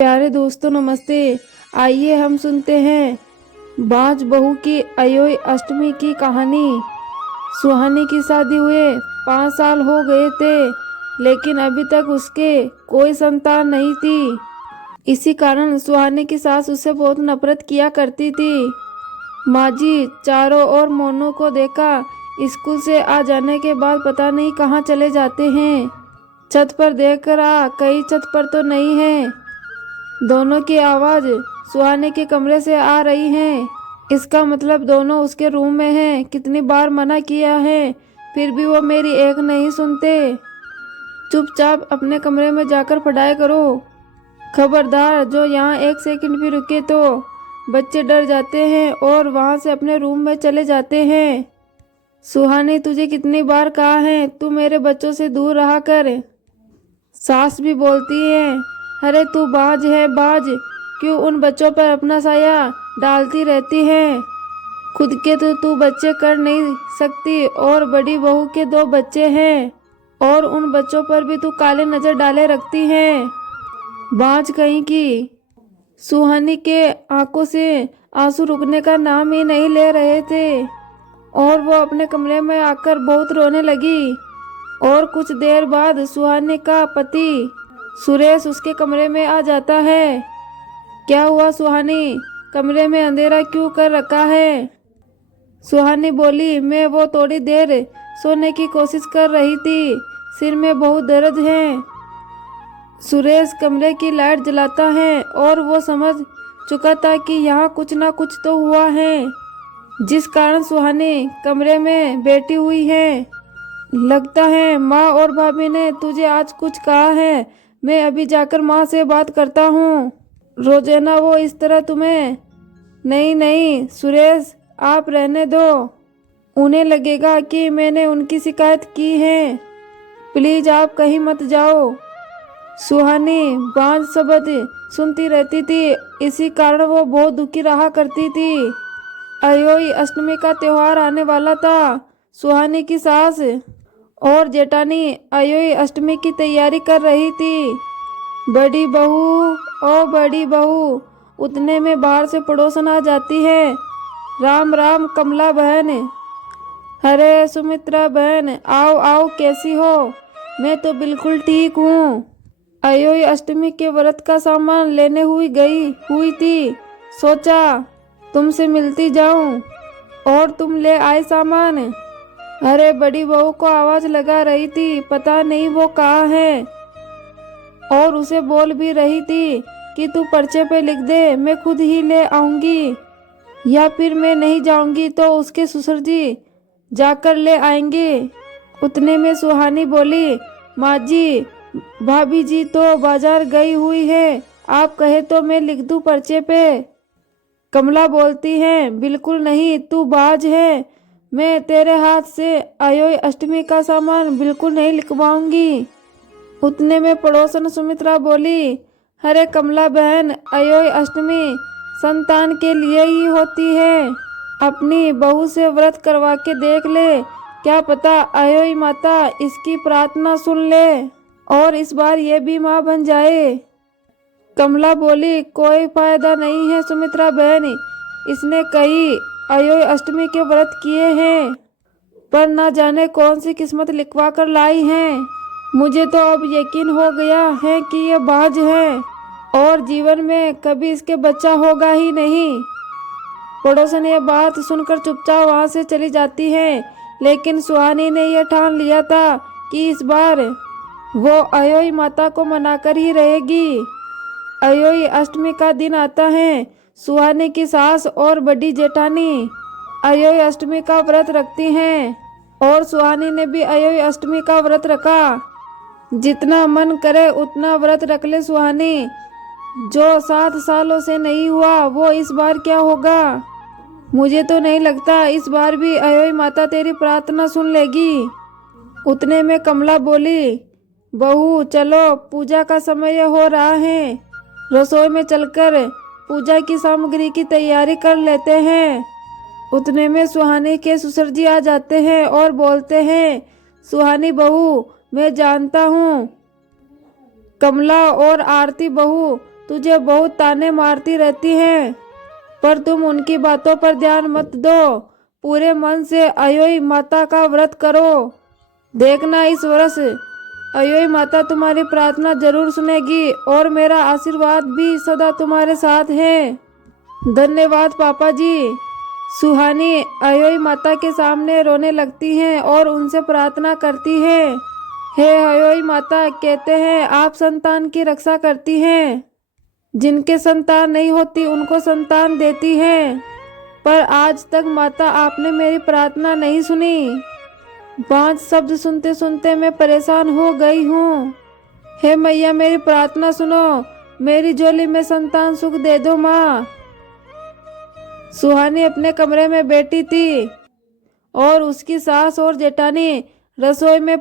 प्यारे दोस्तों नमस्ते। आइए हम सुनते हैं बांझ बहू की अयोई अष्टमी की कहानी। सुहानी की शादी हुए 5 साल हो गए थे, लेकिन अभी तक उसके कोई संतान नहीं थी। इसी कारण सुहानी की सास उससे बहुत नफरत किया करती थी। माँ जी चारों ओर मोनू को देखा। स्कूल से आ जाने के बाद पता नहीं कहाँ चले जाते हैं। छत पर देख कर आ, कहीं छत पर तो नहीं है। दोनों की आवाज सुहानी के कमरे से आ रही है। इसका मतलब दोनों उसके रूम में हैं। कितनी बार मना किया है, फिर भी वो मेरी एक नहीं सुनते। चुपचाप अपने कमरे में जाकर पढ़ाई करो। खबरदार, जो यहाँ एक सेकंड भी रुके तो बच्चे डर जाते हैं और वहाँ से अपने रूम में चले जाते हैं। सुहानी, तुझे कितनी बार कहा है तू मेरे बच्चों से दूर रहा कर। सास भी बोलती है, अरे तू बाज है बाज, क्यों उन बच्चों पर अपना साया डालती रहती है। खुद के तो तू बच्चे कर नहीं सकती और बड़ी बहू के 2 बच्चे हैं, और उन बच्चों पर भी तू काले नजर डाले रखती है। बाज कहीं की। सुहानी के आंखों से आंसू रुकने का नाम ही नहीं ले रहे थे और वो अपने कमरे में आकर बहुत रोने लगी। और कुछ देर बाद सुहानी का पति सुरेश उसके कमरे में आ जाता है। क्या हुआ सुहानी, कमरे में अंधेरा क्यों कर रखा है? सुहानी बोली, मैं वो थोड़ी देर सोने की कोशिश कर रही थी, सिर में बहुत दर्द है। सुरेश कमरे की लाइट जलाता है और वो समझ चुका था कि यहाँ कुछ ना कुछ तो हुआ है, जिस कारण सुहानी कमरे में बैठी हुई है। लगता है माँ और भाभी ने तुझे आज कुछ कहा है। मैं अभी जाकर माँ से बात करता हूँ। रोजाना वो इस तरह तुम्हें। नहीं नहीं सुरेश, आप रहने दो। उन्हें लगेगा कि मैंने उनकी शिकायत की है। प्लीज आप कहीं मत जाओ। सुहानी बांझ शब्द सुनती रहती थी, इसी कारण वो बहुत दुखी रहा करती थी। अयोई अष्टमी का त्योहार आने वाला था। सुहानी की सास और जेठानी अयोई अष्टमी की तैयारी कर रही थी। बड़ी बहू, ओ बड़ी बहू, उतने में बाहर से पड़ोसन आ जाती है। राम राम कमला बहन। अरे सुमित्रा बहन, आओ आओ, कैसी हो? मैं तो बिल्कुल ठीक हूँ। अयोई अष्टमी के व्रत का सामान लेने गई हुई थी, सोचा तुमसे मिलती जाऊं। और तुम ले आए सामान? अरे बड़ी बहू को आवाज लगा रही थी, पता नहीं वो कहाँ है, और उसे बोल भी रही थी कि तू पर्चे पे लिख दे, मैं खुद ही ले आऊंगी, या फिर मैं नहीं जाऊंगी तो उसके ससुर जी जाकर ले आएंगे। उतने में सुहानी बोली, माँ जी भाभी जी तो बाजार गई हुई है, आप कहे तो मैं लिख दूं पर्चे पे। कमला बोलती है, बिल्कुल नहीं, तू बाज है, मैं तेरे हाथ से अयोई अष्टमी का सामान बिल्कुल नहीं लिखवाऊंगी। उतने में पड़ोसन सुमित्रा बोली, अरे कमला बहन, अयोई अष्टमी संतान के लिए ही होती है, अपनी बहू से व्रत करवा के देख ले, क्या पता अयोई माता इसकी प्रार्थना सुन ले और इस बार ये भी माँ बन जाए। कमला बोली, कोई फायदा नहीं है सुमित्रा बहन, इसने कई अयोई अष्टमी के व्रत किए हैं, पर ना जाने कौन सी किस्मत लिखवा कर लाई है। मुझे तो अब यकीन हो गया है कि ये बाज है और जीवन में कभी इसके बच्चा होगा ही नहीं। पड़ोसन ये बात सुनकर चुपचाप वहां से चली जाती है, लेकिन सुहानी ने यह ठान लिया था कि इस बार वो अयोई माता को मनाकर ही रहेगी। अयोई अष्टमी का दिन आता है। सुहानी की सास और बड़ी जेठानी अयोई अष्टमी का व्रत रखती हैं और सुहानी ने भी अयोई अष्टमी का व्रत रखा। जितना मन करे उतना व्रत रख ले सुहानी, जो 7 सालों से नहीं हुआ वो इस बार क्या होगा। मुझे तो नहीं लगता इस बार भी अयोई माता तेरी प्रार्थना सुन लेगी। उतने में कमला बोली, बहू चलो, पूजा का समय हो रहा है, रसोई में चलकर पूजा की सामग्री की तैयारी कर लेते हैं। उतने में सुहानी के ससुर जी आ जाते हैं और बोलते हैं, सुहानी बहू, मैं जानता हूँ कमला और आरती बहू तुझे बहुत ताने मारती रहती हैं, पर तुम उनकी बातों पर ध्यान मत दो। पूरे मन से अयोई माता का व्रत करो। देखना इस वर्ष अयोई माता तुम्हारी प्रार्थना जरूर सुनेगी और मेरा आशीर्वाद भी सदा तुम्हारे साथ है। धन्यवाद पापा जी। सुहानी अयोई माता के सामने रोने लगती हैं और उनसे प्रार्थना करती है। हे अयोई माता, कहते हैं आप संतान की रक्षा करती हैं, जिनके संतान नहीं होती उनको संतान देती हैं, पर आज तक माता आपने मेरी प्रार्थना नहीं सुनी। 5 शब्द सुनते सुनते मैं परेशान हो गई हूँ। हे मैया, मेरी प्रार्थना सुनो, मेरी झोली में संतान सुख दे दो माँ। सुहानी अपने कमरे में बैठी थी और उसकी सास और जेठानी रसोई में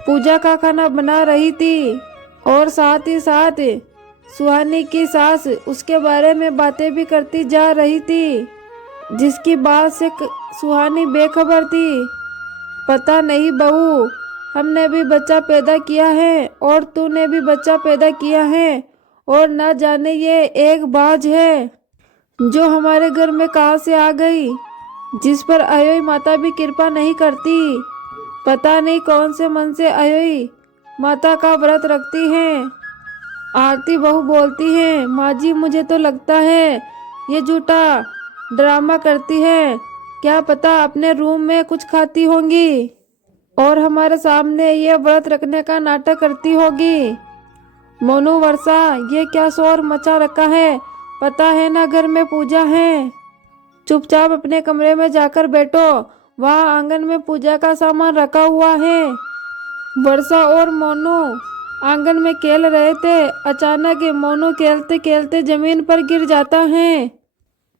पूजा का खाना बना रही थी और साथ ही साथ सुहानी की सास उसके बारे में बातें भी करती जा रही थी, जिसकी बात से सुहानी बेखबर थी। पता नहीं बहू, हमने भी बच्चा पैदा किया है और तूने भी बच्चा पैदा किया है, और न जाने ये एक बाज है जो हमारे घर में कहाँ से आ गई, जिस पर अयोई माता भी कृपा नहीं करती। पता नहीं कौन से मन से अयोई माता का व्रत रखती हैं। आरती बहू बोलती है, माँ जी मुझे तो लगता है ये झूठा ड्रामा करती है। क्या पता अपने रूम में कुछ खाती होंगी और हमारे सामने ये व्रत रखने का नाटक करती होगी। मोनू, वर्षा, ये क्या शोर मचा रखा है? पता है ना घर में पूजा है। चुपचाप अपने कमरे में जाकर बैठो, वहाँ आंगन में पूजा का सामान रखा हुआ है। वर्षा और मोनू आंगन में खेल रहे थे। अचानक मोनू खेलते खेलते जमीन पर गिर जाता है।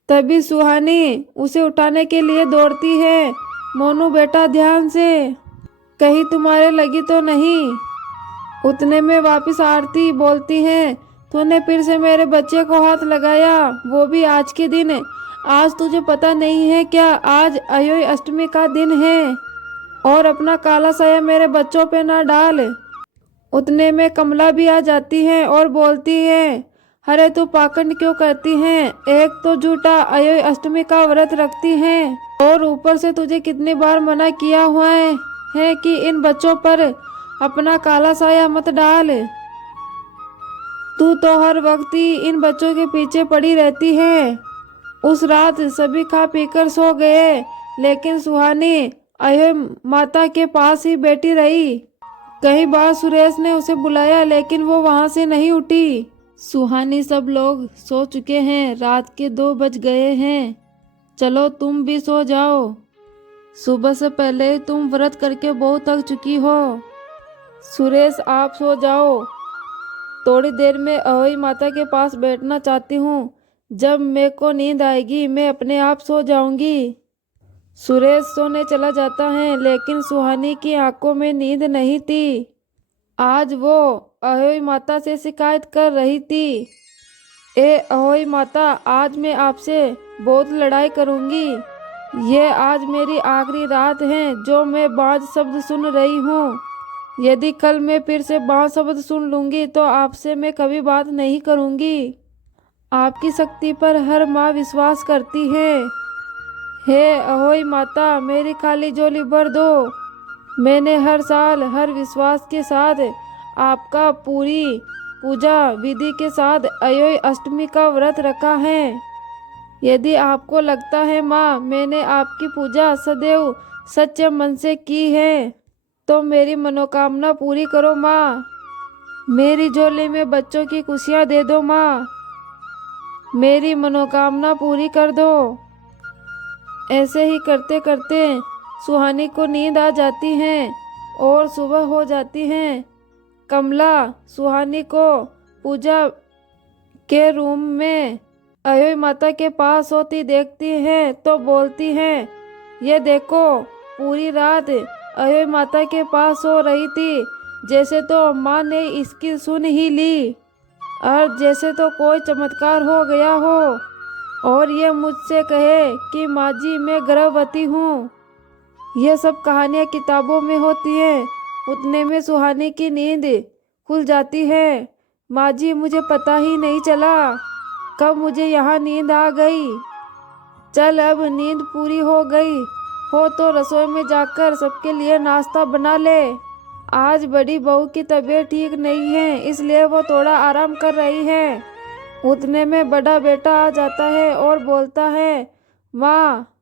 तभी सुहानी उसे उठाने के लिए दौड़ती है। मोनू बेटा, ध्यान से, कहीं तुम्हारे लगी तो नहीं। उतने में वापस आरती बोलती है, तूने फिर से मेरे बच्चे को हाथ लगाया, वो भी आज के दिन। आज तुझे पता नहीं है क्या, आज अयोई अष्टमी का दिन है, और अपना काला साया मेरे बच्चों पे ना डाल। उतने में कमला भी आ जाती है और बोलती है, अरे तू पाखंड क्यों करती है? एक तो झूठा अयोई अष्टमी का व्रत रखती है और ऊपर से तुझे कितनी बार मना किया हुआ है कि इन बच्चों पर अपना काला साया मत डाल। तू तो हर वक्त ही इन बच्चों के पीछे पड़ी रहती है। उस रात सभी खा पीकर सो गए, लेकिन सुहानी अयोई माता के पास ही बैठी रही। कई बार सुरेश ने उसे बुलाया, लेकिन वो वहां से नहीं उठी। सुहानी, सब लोग सो चुके हैं, रात के 2 बज गए हैं, चलो तुम भी सो जाओ। सुबह से पहले तुम व्रत करके बहुत थक चुकी हो। सुरेश, आप सो जाओ, थोड़ी देर में अहोई माता के पास बैठना चाहती हूँ। जब मेरे को नींद आएगी मैं अपने आप सो जाऊंगी। सुरेश सोने चला जाता है, लेकिन सुहानी की आंखों में नींद नहीं थी। आज वो अहोई माता से शिकायत कर रही थी, ए अहोई माता, आज मैं आपसे बहुत लड़ाई करूंगी। ये आज मेरी आखिरी रात है जो मैं बाज शब्द सुन रही हूँ। यदि कल मैं फिर से बाज शब्द सुन लूंगी तो आपसे मैं कभी बात नहीं करूंगी। आपकी शक्ति पर हर माँ विश्वास करती है। हे अहोई माता, मेरी खाली झोली भर दो। मैंने हर साल हर विश्वास के साथ आपका पूरी पूजा विधि के साथ अयोई अष्टमी का व्रत रखा है। यदि आपको लगता है माँ मैंने आपकी पूजा सदैव सच्चे मन से की है, तो मेरी मनोकामना पूरी करो माँ। मेरी झोली में बच्चों की खुशियाँ दे दो माँ। मेरी मनोकामना पूरी कर दो। ऐसे ही करते करते सुहानी को नींद आ जाती है और सुबह हो जाती है। कमला सुहानी को पूजा के रूम में अयोई माता के पास सोती देखती है तो बोलती है, ये देखो, पूरी रात अयोई माता के पास सो रही थी, जैसे तो माँ ने इसकी सुन ही ली और जैसे तो कोई चमत्कार हो गया हो और ये मुझसे कहे कि माँ जी मैं गर्भवती हूँ। ये सब कहानियाँ किताबों में होती हैं। उतने में सुहानी की नींद खुल जाती है। माँ जी मुझे पता ही नहीं चला कब मुझे यहाँ नींद आ गई। चल अब नींद पूरी हो गई हो तो रसोई में जाकर सबके लिए नाश्ता बना ले। आज बड़ी बहू की तबीयत ठीक नहीं है इसलिए वो थोड़ा आराम कर रही है। उतने में बड़ा बेटा आ जाता है और बोलता है, माँ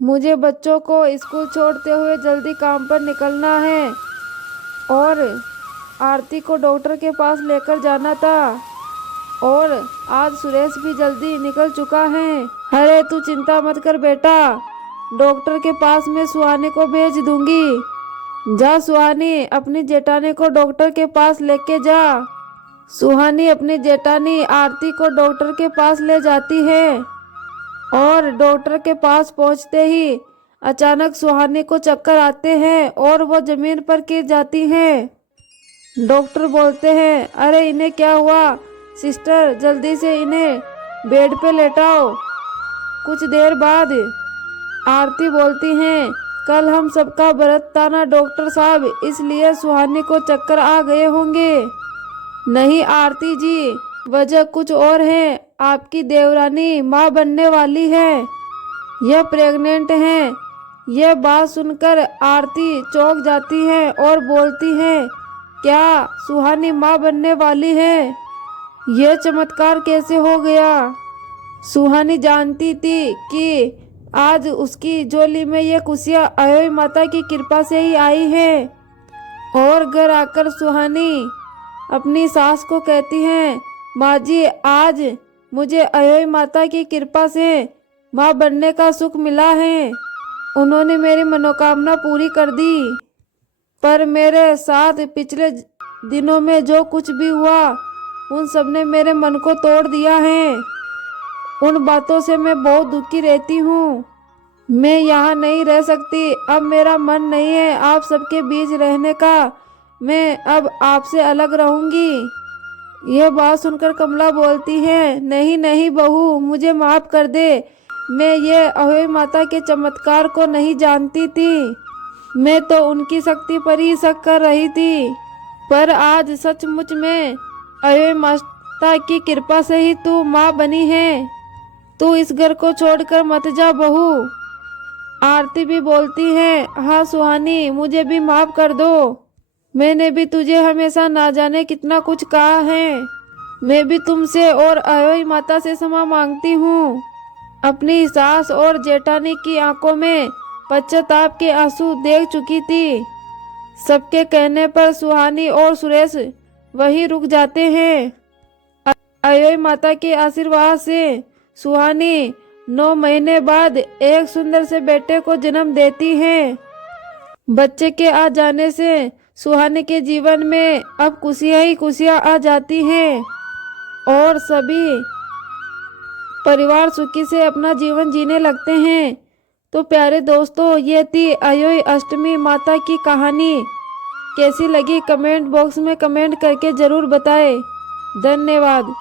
मुझे बच्चों को स्कूल छोड़ते हुए जल्दी काम पर निकलना है और आरती को डॉक्टर के पास लेकर जाना था और आज सुरेश भी जल्दी निकल चुका है। अरे तू चिंता मत कर बेटा, डॉक्टर के पास मैं सुहानी को भेज दूंगी। जा सुहानी अपनी जेठानी को डॉक्टर के पास लेके जा। सुहानी अपनी जेठानी आरती को डॉक्टर के पास ले जाती है और डॉक्टर के पास पहुंचते ही अचानक सुहानी को चक्कर आते हैं और वो जमीन पर गिर जाती हैं। डॉक्टर बोलते हैं, अरे इन्हें क्या हुआ सिस्टर, जल्दी से इन्हें बेड पे लेटाओ। कुछ देर बाद आरती बोलती हैं, कल हम सबका व्रत था ना डॉक्टर साहब, इसलिए सुहानी को चक्कर आ गए होंगे। नहीं आरती जी, वजह कुछ और है। आपकी देवरानी माँ बनने वाली है, यह प्रेग्नेंट है। यह बात सुनकर आरती चौंक जाती है और बोलती है, क्या सुहानी माँ बनने वाली है? यह चमत्कार कैसे हो गया? सुहानी जानती थी कि आज उसकी झोली में ये खुशियाँ अयोई माता की कृपा से ही आई है और घर आकर सुहानी अपनी सास को कहती है, माँ जी आज मुझे अयोई माता की कृपा से माँ बनने का सुख मिला है। उन्होंने मेरी मनोकामना पूरी कर दी। पर मेरे साथ पिछले दिनों में जो कुछ भी हुआ उन सब ने मेरे मन को तोड़ दिया है। उन बातों से मैं बहुत दुखी रहती हूँ। मैं यहाँ नहीं रह सकती। अब मेरा मन नहीं है आप सबके बीच रहने का। मैं अब आपसे अलग रहूंगी। यह बात सुनकर कमला बोलती है, नहीं नहीं बहू, मुझे माफ कर दे। मैं ये अहोई माता के चमत्कार को नहीं जानती थी। मैं तो उनकी शक्ति पर ही शक कर रही थी। पर आज सचमुच में अयोई माता की कृपा से ही तू माँ बनी है। तू इस घर को छोड़कर मत जा बहू। आरती भी बोलती है, हाँ सुहानी, मुझे भी माफ कर दो। मैंने भी तुझे हमेशा ना जाने कितना कुछ कहा है। मैं भी तुमसे और अयोई माता से क्षमा मांगती हूँ। अपनी सास और जेठानी की आंखों में पश्चाताप के आंसू देख चुकी थी। सबके कहने पर सुहानी और सुरेश वहीं रुक जाते हैं। अयोई माता के आशीर्वाद से सुहानी 9 महीने बाद एक सुंदर से बेटे को जन्म देती है। बच्चे के आ जाने से सुहानी के जीवन में अब खुशियां ही खुशियां आ जाती हैं और सभी परिवार सुखी से अपना जीवन जीने लगते हैं। तो प्यारे दोस्तों, ये थी अयोई अष्टमी माता की कहानी। कैसी लगी कमेंट बॉक्स में कमेंट करके ज़रूर बताएं। धन्यवाद।